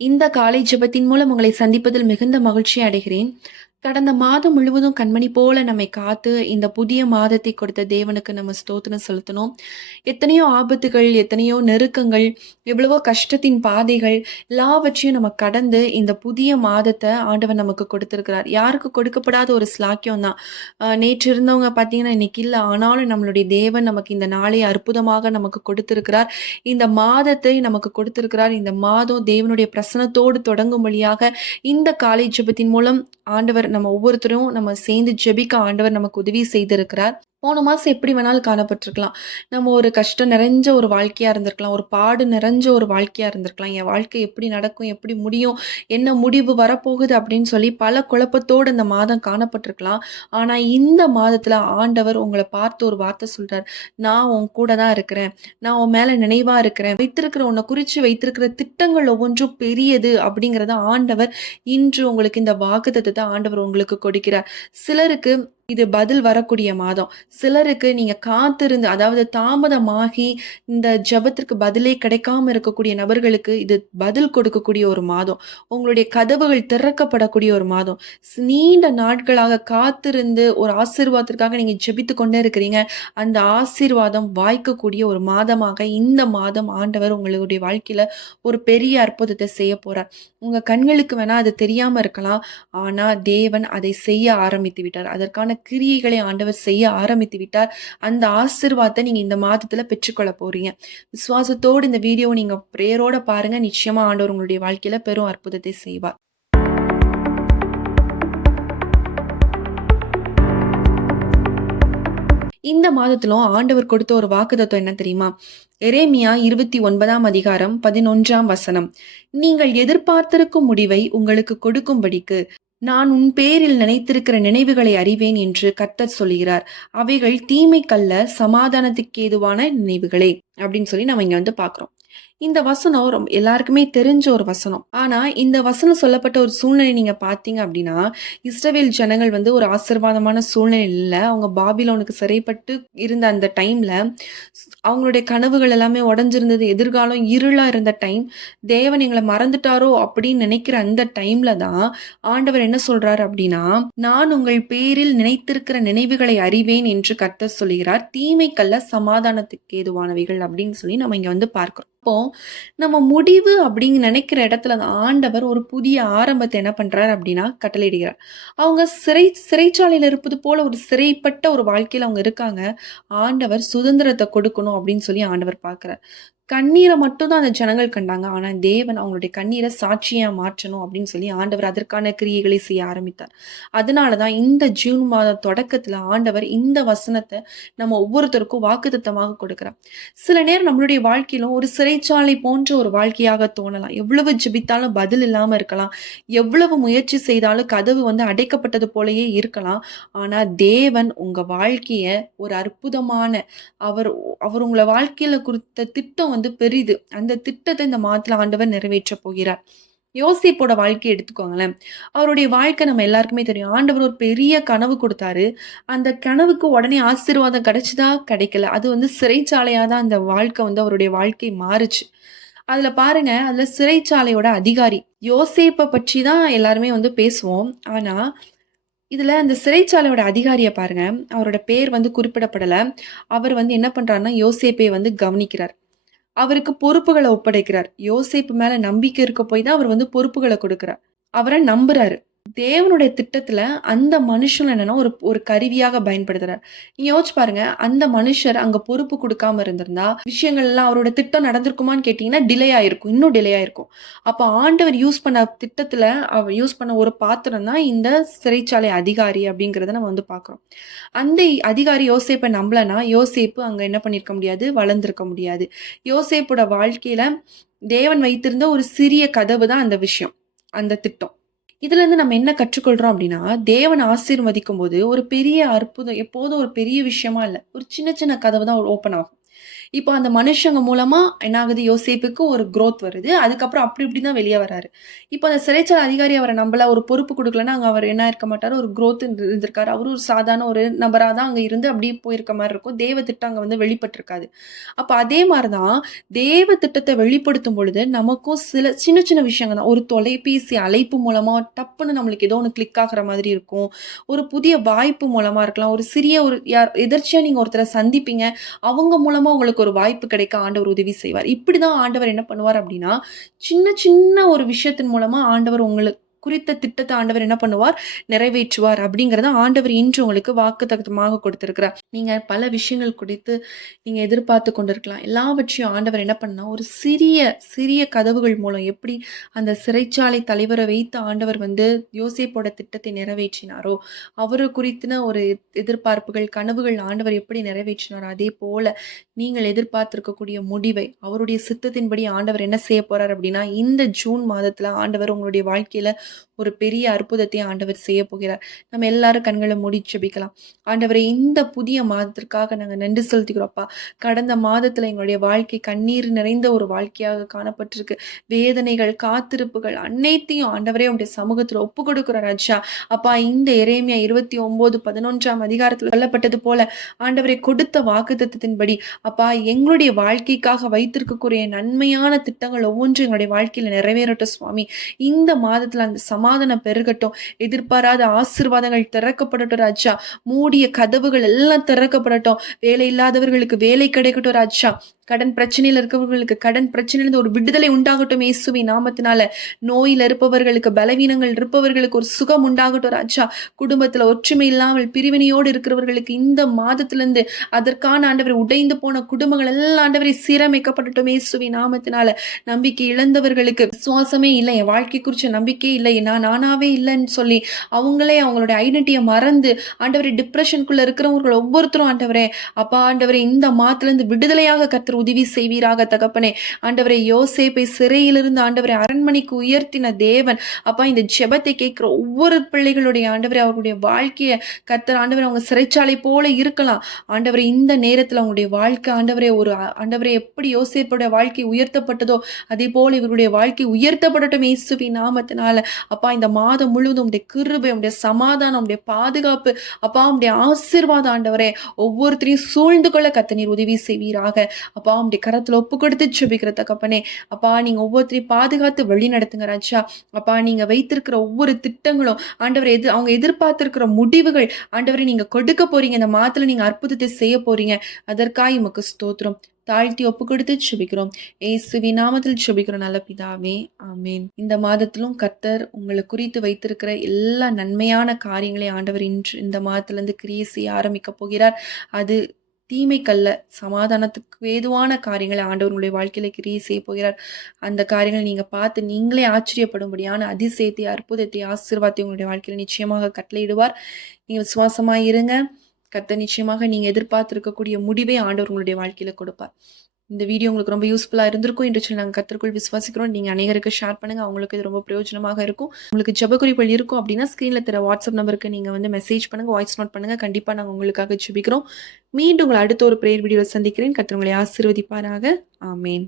இந்த காலை ஜெபத்தின் மூலம் உங்களை சந்திப்பதில் மிகுந்த மகிழ்ச்சி அடைகிறேன். கடந்த மாதம் முழுவதும் கண்மணி போல நம்மை காத்து இந்த புதிய மாதத்தை கொடுத்த தேவனுக்கு நம்ம ஸ்தோத்திரம் செலுத்தணும். எத்தனையோ ஆபத்துகள், எத்தனையோ நெருக்கங்கள், எவ்வளவோ கஷ்டத்தின் பாதைகள் எல்லாவற்றையும் நம்ம கடந்து இந்த புதிய மாதத்த ஆண்டவர் நமக்கு கொடுத்திருக்கிறார். யாருக்கு கொடுக்கப்படாத ஒரு ஸ்லாக்கியம் தான். நேற்று இருந்தவங்க பார்த்தீங்கன்னா, இன்னைக்கு இல்ல. ஆனாலும் நம்மளுடைய தேவன் நமக்கு இந்த நாளை அற்புதமாக நமக்கு கொடுத்திருக்கிறார். இந்த மாதத்தை நமக்கு கொடுத்திருக்கிறார். இந்த மாதம் தேவனுடைய பிரசன்னத்தோடு தொடங்கும்படியாக இந்த காலை ஜெபத்தின் மூலம் ஆண்டவர் நம்ம ஒவ்வொருத்தரும் நம்ம சேர்ந்து ஜெபிக்க ஆண்டவர் நமக்கு உதவி செய்திருக்கிறார். போன மாசம் எப்படி வேணாலும் காணப்பட்டிருக்கலாம். நம்ம ஒரு கஷ்டம் நிறைஞ்ச ஒரு வாழ்க்கையா இருந்திருக்கலாம். ஒரு பாடு நிறைஞ்ச ஒரு வாழ்க்கையா இருந்திருக்கலாம். என் வாழ்க்கை எப்படி நடக்கும்? எப்படி முடியும்? என்ன முடிவு வரப்போகுது? அப்படின்னு சொல்லி பல குழப்பத்தோடு இந்த மாதம் காணப்பட்டிருக்கலாம். ஆனா இந்த மாதத்துல ஆண்டவர் உங்கள பார்த்து ஒரு வார்த்தை சொல்றார். நான் உன் கூட தான் இருக்கிறேன். நான் உன் மேல நினைவா இருக்கிறேன். உன்னை குறிச்சு வைத்திருக்கிற திட்டங்கள் ஒவ்வொன்றும் பெரியது அப்படிங்கிறத ஆண்டவர் இன்று உங்களுக்கு இந்த வாக்குத்தத்தத்தை ஆண்டவர் உங்களுக்கு கொடுக்கிறார். சிலருக்கு இது பதில் வரக்கூடிய மாதம். சிலருக்கு நீங்க காத்திருந்து, அதாவது தாமதமாகி இந்த ஜெபத்திற்கு பதிலே கிடைக்காம இருக்கக்கூடிய நபர்களுக்கு இது பதில் கொடுக்கக்கூடிய ஒரு மாதம். உங்களுடைய கதவுகள் திறக்கப்படக்கூடிய ஒரு மாதம். நீண்ட நாட்களாக காத்திருந்து ஒரு ஆசீர்வாதத்திற்காக நீங்க ஜெபித்துக் கொண்டே இருக்கிறீங்க. அந்த ஆசீர்வாதம் வாய்க்கக்கூடிய ஒரு மாதமாக இந்த மாதம் ஆண்டவர் உங்களுடைய வாழ்க்கையில ஒரு பெரிய அற்புதத்தை செய்ய போறார். உங்க கண்களுக்கு வேணா அது தெரியாம இருக்கலாம். ஆனா தேவன் அதை செய்ய ஆரம்பித்து விட்டார். அதற்கான கிரியைகளை ஆண்டவர் செய்ய ஆரம்பித்து விட்டார். அந்த ஆசீர்வாதத்தை நீங்க இந்த மாதத்துல பெற்றுக்கொள்ள போறீங்க. விசுவாசத்தோடு இந்த வீடியோவை நீங்க பிரேயரோட பாருங்க. நிச்சயமா ஆண்டவர் உங்களுடைய வாழ்க்கையில பெரும் அற்புதத்தை செய்வார். இந்த மாதத்திலும் ஆண்டவர் கொடுத்த ஒரு வாக்குத்தத்தம் என்ன தெரியுமா? எரேமியா 29ஆம் அதிகாரம் 11ஆம் வசனம். நீங்கள் எதிர்பார்த்திருக்கும் முடிவை உங்களுக்கு கொடுக்கும்படிக்கு நான் உன் பேரில் நினைத்திருக்கிற நினைவுகளை அறிவேன் என்று கர்த்தர் சொல்கிறார். அவைகள் தீமைக்கல்ல, சமாதானத்துக்கு ஏதுவான நினைவுகளே அப்படின்னு சொல்லி நம்ம இங்க பார்க்கிறோம். இந்த வசனம் எல்லாருக்குமே தெரிஞ்ச ஒரு வசனம். ஆனா இந்த வசனம் சொல்லப்பட்ட ஒரு சூழ்நிலை நீங்க பார்த்தீங்க அப்படின்னா, இஸ்ரவேல் ஜனங்கள் ஒரு ஆசீர்வாதமான சூழ்நிலை இல்ல. அவங்க பாபிலோனுக்கு சிறைப்பட்டு இருந்த அந்த டைம்ல அவங்களுடைய கனவுகள் எல்லாமே உடைஞ்சிருந்தது. எதிர்காலம் இருளா இருந்த டைம். தேவன் எங்களை மறந்துட்டாரோ அப்படின்னு நினைக்கிற அந்த டைம்ல தான் ஆண்டவர் என்ன சொல்றாரு அப்படின்னா, நான் உங்கள் பேரில் நினைத்திருக்கிற நினைவுகளை அறிவேன் என்று கர்த்தர் சொல்கிறார். தீமைக்கல்ல, சமாதானத்துக்கு ஏதுவானவைகள் அப்படின்னு சொல்லி நம்ம இங்க பார்க்கிறோம். அப்போ நம்ம முடிவு அப்படின்னு நினைக்கிற இடத்துல தான் ஆண்டவர் ஒரு புதிய ஆரம்பத்தை என்ன பண்றாரு அப்படின்னா கட்டளையிடுகிறார். அவங்க சிறைச்சாலையில இருப்பது போல ஒரு சிறைப்பட்ட ஒரு வாழ்க்கையில அவங்க இருக்காங்க. ஆண்டவர் சுதந்திரத்தை கொடுக்கணும் அப்படின்னு சொல்லி ஆண்டவர் பார்க்கிறார். கண்ணீரை மட்டும் தான் அந்த ஜனங்கள் கண்டாங்க. ஆனா தேவன் அவங்களுடைய கண்ணீரை சாட்சியா மாற்றணும் அப்படின்னு சொல்லி ஆண்டவர் அதற்கான கிரியைகளை செய்ய ஆரம்பித்தார். அதனாலதான் இந்த ஜூன் மாத தொடக்கத்துல ஆண்டவர் இந்த வசனத்தை நம்ம ஒவ்வொருத்தருக்கும் வாக்குத்தத்தமாக கொடுக்கிறார். சில நேரம் நம்மளுடைய வாழ்க்கையிலும் ஒரு சிறைச்சாலை போன்ற ஒரு வாழ்க்கையாக தோணலாம். எவ்வளவு ஜெபித்தாலும் பதில் இல்லாம இருக்கலாம். எவ்வளவு முயற்சி செய்தாலும் கதவு அடைக்கப்பட்டது போலயே இருக்கலாம். ஆனா தேவன் உங்க வாழ்க்கைய ஒரு அற்புதமான அவர் அவர் உங்கள வாழ்க்கையில குறித்த திட்டம் பெரிது. அந்த திட்டத்தை இந்த மாதத்துல ஆண்டவர் நிறைவேற்ற போகிறார். யோசேப்போட வாழ்க்கையை எடுத்துக்கோங்களேன். அவருடைய வாழ்க்கை நம்ம எல்லாருக்குமே தெரியும். ஆண்டவர் ஒரு பெரிய கனவு கொடுத்தாரு. அந்த கனவுக்கு உடனே ஆசீர்வாதம் கிடைச்சுதா? கிடைக்கல. அது சிறைச்சாலையா தான் அந்த வாழ்க்கை அவருடைய வாழ்க்கை மாறுச்சு. அதுல பாருங்க, அதுல சிறைச்சாலையோட அதிகாரி யோசேப்ப பற்றி தான் எல்லாருமே பேசுவோம். ஆனா இதுல அந்த சிறைச்சாலையோட அதிகாரிய பாருங்க. அவரோட பேர் குறிப்பிடப்படல. அவர் என்ன பண்றாருன்னா, யோசேப்பை கவனிக்கிறார். அவருக்கு பொறுப்புகள ஒப்படைக்கிறார். யோசேப்பு மேல நம்பிக்கை இருக்க போய் தான் அவர் பொறுப்புகள கொடுக்கிறார். அவர நம்புறாரு. தேவனுடைய திட்டத்துல அந்த மனுஷன் என்னன்னா ஒரு ஒரு கருவியாக பயன்படுத்துறார். நீங்க யோசிச்சு பாருங்க, அந்த மனுஷர் அங்க பொறுப்பு கொடுக்காம இருந்திருந்தா விஷயங்கள் எல்லாம் அவரோட திட்டம் நடந்திருக்குமான்னு கேட்டீங்கன்னா டிலே ஆயிருக்கும். இன்னும் டிலே ஆயிருக்கும். அப்ப ஆண்டவர் யூஸ் பண்ண திட்டத்துல அவர் யூஸ் பண்ண ஒரு பாத்திரம் தான் இந்த சிறைச்சாலை அதிகாரி அப்படிங்கிறத நம்ம பாக்குறோம். அந்த அதிகாரி யோசேப்பை நம்பலனா யோசேப்பு அங்க என்ன பண்ணிருக்க முடியாது, வளர்ந்திருக்க முடியாது. யோசேப்போட வாழ்க்கையில தேவன் வைத்திருந்த ஒரு சிறிய கதவு தான் அந்த விஷயம், அந்த திட்டம். இதுலேருந்து நம்ம என்ன கற்றுக்கொள்றோம் அப்படின்னா, தேவன் ஆசீர்வதிக்கும்போது ஒரு பெரிய அற்புதம் எப்போதும் ஒரு பெரிய விஷயமா இல்ல. ஒரு சின்ன சின்ன கதவு தான் ஓப்பன் ஆகும். இப்போ அந்த மனுஷங்க மூலமா என்ன ஆகுது? யோசேப்புக்கு ஒரு குரோத் வருது. அதுக்கப்புறம் அப்படி இப்படி தான் வெளிய வராரு. இப்போ அந்த சிறைச்சாலை அதிகாரி அவர நம்பல, ஒரு பொறுப்பு குடுக்கலன்னா, அங்க அவர் என்ன இருக்க மாட்டாரு, ஒரு குரோத் இருந்திருக்காரு. அவரும் ஒரு சாதாரண ஒரு நபரா தான் அங்க இருந்து அப்படியே போயிருக்க மாரி இருக்கும். தேவ திட்டம் அங்க வந்து வெளிப்பட்டிருக்காது. அப்ப அதே மாரி தான் தேவ திட்டத்த வெளிப்படுத்தும் பொழுது, நமக்கும் சில சின்ன சின்ன விஷயங்கள் தான். ஒரு தொலைபேசி அழைப்பு மூலமா டப்புன்னு நம்மளுக்கு ஏதோ ஒண்ணு கிளிக் ஆகுற மாதிரி இருக்கும். ஒரு புதிய வாய்ப்பு மூலமா இருக்கலாம். ஒரு சிறிய ஒரு எதர்ச்சியா நீங்க ஒருத்தர சந்திப்பீங்க. அவங்க மூலமா உங்களுக்கு ஒரு வாய்ப்பு கிடைக்க ஆண்டவர் உதவி செய்வார். இப்படிதான் ஆண்டவர் என்ன பண்ணுவார் அப்படின்னா, சின்ன சின்ன ஒரு விஷயத்தின் மூலமா ஆண்டவர் உங்களுக்கு குறித்த திட்டத்த ஆண்டவர் என்ன பண்ணுவார்? நிறைவேற்றுவார் அப்படிங்கிறத ஆண்டவர் இன்று உங்களுக்கு வாக்குத்தத்தமாக கொடுத்திருக்கிறார். நீங்க பல விஷயங்கள் குறித்து நீங்க எதிர்பார்த்து கொண்டிருக்கலாம். எல்லாவற்றையும் ஆண்டவர் என்ன பண்ணா, ஒரு சிறிய சிறிய கதவுகள் மூலம் எப்படி அந்த சிறைச்சாலை தலைவர வைத்து ஆண்டவர் வந்து யோசேப்போட திட்டத்தை நிறைவேற்றினாரோ, அவரு குறித்தின ஒரு எதிர்பார்ப்புகள், கனவுகள் ஆண்டவர் எப்படி நிறைவேற்றினாரோ, அதேபோல நீங்கள் எதிர்பார்த்திருக்கக்கூடிய முடிவை, அவருடைய சித்தத்தின்படி ஆண்டவர் என்ன செய்ய போறார் அப்படின்னா, இந்த ஜூன் மாதத்துல ஆண்டவர் உங்களுடைய வாழ்க்கையில ஒரு பெரிய அற்புதத்தை ஆண்டவர் செய்யப் போகிறார். நம்ம எல்லாரும் கண்கள மூடி ஜெபிக்கலாம். ஆண்டவரே, இந்த புதிய மாதத்திற்காக நாங்க நன்றி செலுத்துகிறோம்ப்பா. கடந்த மாதத்துல எங்களுடைய வாழ்க்கை கண்ணீர் நிறைந்த ஒரு வாழ்க்கையாக காணப்பட்டிருக்கு. வேதனைகள், காத்திருப்புகள் அனைத்தையும் ஆண்டவரே உம்முடைய சமூகத்துல ஒப்புக் கொடுக்கிறோம் ராஜா. அப்பா, இந்த எரேமியா 29:11 அதிகாரத்துல சொல்லப்பட்டது போல, ஆண்டவரே கொடுத்த வாக்குத்தத்தத்தின்படி, அப்பா எங்களுடைய வாழ்க்கைக்காக வைத்திருக்கக்கூடிய நன்மையான திட்டங்கள் ஒவ்வொன்றும் எங்களுடைய வாழ்க்கையில நிறைவேறட்டும் சுவாமி. இந்த மாதத்துல அந்த சமாதானம் பெருகட்டும். எதிர்பாராத ஆசீர்வாதங்கள் திறக்கப்படட்டும் ராஜா. மூடிய கதவுகள் எல்லாம் திறக்கப்படட்டும். வேலை இல்லாதவர்களுக்கு வேலை கிடைக்கட்டும் ராஜா. கடன் பிரச்சனையில இருக்கிறவர்களுக்கு கடன் பிரச்சனையிலிருந்து ஒரு விடுதலை உண்டாகட்டும் இயேசுவின் நாமத்தினால. நோயில இருப்பவர்களுக்கு, பலவீனங்கள் இருப்பவர்களுக்கு ஒரு சுகம் உண்டாகட்டும் ராஜா. குடும்பத்துல ஒற்றுமை இல்லாமல் பிரிவினையோடு இருக்கிறவர்களுக்கு இந்த மாதத்திலிருந்து அதற்கான ஆண்டவரே உடைந்து போன குடும்பங்கள் எல்லாம் ஆண்டவரே சீரமைக்கப்படட்டும் இயேசுவின் நாமத்தினால. நம்பிக்கை இழந்தவர்களுக்கு விசுவாசமே இல்லை, என் வாழ்க்கை குறிச்ச நம்பிக்கையே இல்லை, நான் நானாவே இல்லைன்னு சொல்லி அவங்களே அவங்களோட ஐடென்டிட்டியை மறந்து ஆண்டவரே டிப்ரெஷனுக்குள்ள இருக்கிறவர்கள் ஒவ்வொருத்தரும் ஆண்டவரே, அப்பா ஆண்டவரே இந்த மாதத்திலிருந்து விடுதலையாக கர்த்தர் உதவி செய்வீராக தகப்பனே. ஆண்டவரே, யோசேப்பை சிறையிலிருந்து ஆண்டவரே அரண்மனைக்கு உயர்த்தின தேவன், அப்பா இந்த ஜெபத்தை கேட்கிற ஒவ்வொரு பிள்ளைகளுடைய ஆண்டவரே அவர்களுடைய வாழ்க்கையை கர்த்தர் ஆண்டவரே அவங்க சிறைச்சாலை போல இருக்கலாம். ஆண்டவரே, இந்த நேரத்துல அவங்களுடைய வாழ்க்கை ஆண்டவரே ஒரு ஆண்டவரே எப்படி யோசேப்புடைய வாழ்க்கை உயர்த்தப்பட்டதோ அதே போல இவருடைய வாழ்க்கை உயர்த்தப்படட்டும் இயேசுவின் நாமத்தினால. அப்பா, இந்த மாதம் முழுவதும் உம்முடைய கிருபை, உம்முடைய சமாதானம், உம்முடைய பாதுகாப்பு, அப்பா உம்முடைய ஆசீர்வாதம் ஆண்டவரே ஒவ்வொருத்தரையும் சூழ்ந்து கொள்ள கர்த்தர் நீர் உதவி செய்வீராக. அப்பா உம்முடைய கரத்துல ஒப்பு கொடுத்து ஜெபிக்கிற தகப்பனே. அப்பா, நீங்க ஒவ்வொருத்தரையும் பாதுகாத்து வழி நடத்துங்க ராஜா. அப்பா, நீங்க வைத்திருக்கிற ஒவ்வொரு திட்டங்களும் ஆண்டவரே அவங்க எதிர்பார்த்திருக்கிற முடிவுகள் ஆண்டவரே நீங்க கொடுக்க போறீங்க. இந்த மாதத்துல நீங்க அற்புதத்தை செய்ய போறீங்க. அதற்காக உமக்கு ஸ்தோத்திரம். தாழ்த்தி ஒப்பு கொடுத்து ஜெபிக்கிறோம். இயேசுவின் நாமத்தில் ஜெபிக்கிறோம் நல்ல பிதாவே. ஆமென். இந்த மாதத்திலும் கர்த்தர் உங்களை குறித்து வைத்திருக்கிற எல்லா நன்மையான காரியங்களை ஆண்டவர் இன்று இந்த மாதத்திலிருந்து கிரியை செய்ய ஆரம்பிக்க போகிறார். அது தீமைக்கல்ல, சமாதானத்துக்கு ஏதுவான காரியங்களை ஆண்டவர் உங்களுடைய வாழ்க்கையில கிரியை செய்ய போகிறார். அந்த காரியங்களை நீங்க பார்த்து நீங்களே ஆச்சரியப்படும்படியான அதிசயத்தை, அற்புதத்தை, ஆசீர்வாதத்தை உங்களுடைய வாழ்க்கையில நிச்சயமாக கட்டளையிடுவார். நீங்க விசுவாசமா இருங்க. கர்த்தர் நிச்சயமாக நீங்க எதிர்பார்த்திருக்கக்கூடிய முடிவை ஆண்டவர் உங்களுடைய வாழ்க்கையில கொடுப்பார். இந்த வீடியோ உங்களுக்கு ரொம்ப யூஸ்ஃபுல்லா இருந்திருக்கும் என்று சொல்லி நாங்க கர்த்தருக்குள் விசுவாசிக்கிறோம். நீங்க அநேகருக்கு ஷேர் பண்ணுங்க. அவங்களுக்கு இது ரொம்ப பிரயோஜனமாக இருக்கும். உங்களுக்கு ஜெப குறிப்புகள் இருக்கும் அப்படின்னா, ஸ்க்ரீன்ல தெரிய வாட்ஸ்அப் நம்பருக்கு நீங்க வந்து மெசேஜ் பண்ணுங்க, வாய்ஸ் நோட் பண்ணுங்க. கண்டிப்பா நாங்க உங்களுக்காக ஜெபிக்கிறோம். மீண்டும் உங்களை அடுத்த ஒரு பிரேயர் வீடியோல சந்திக்கிறேன். கர்த்தர் உங்களை ஆசீர்வதிப்பாராக. ஆமென்.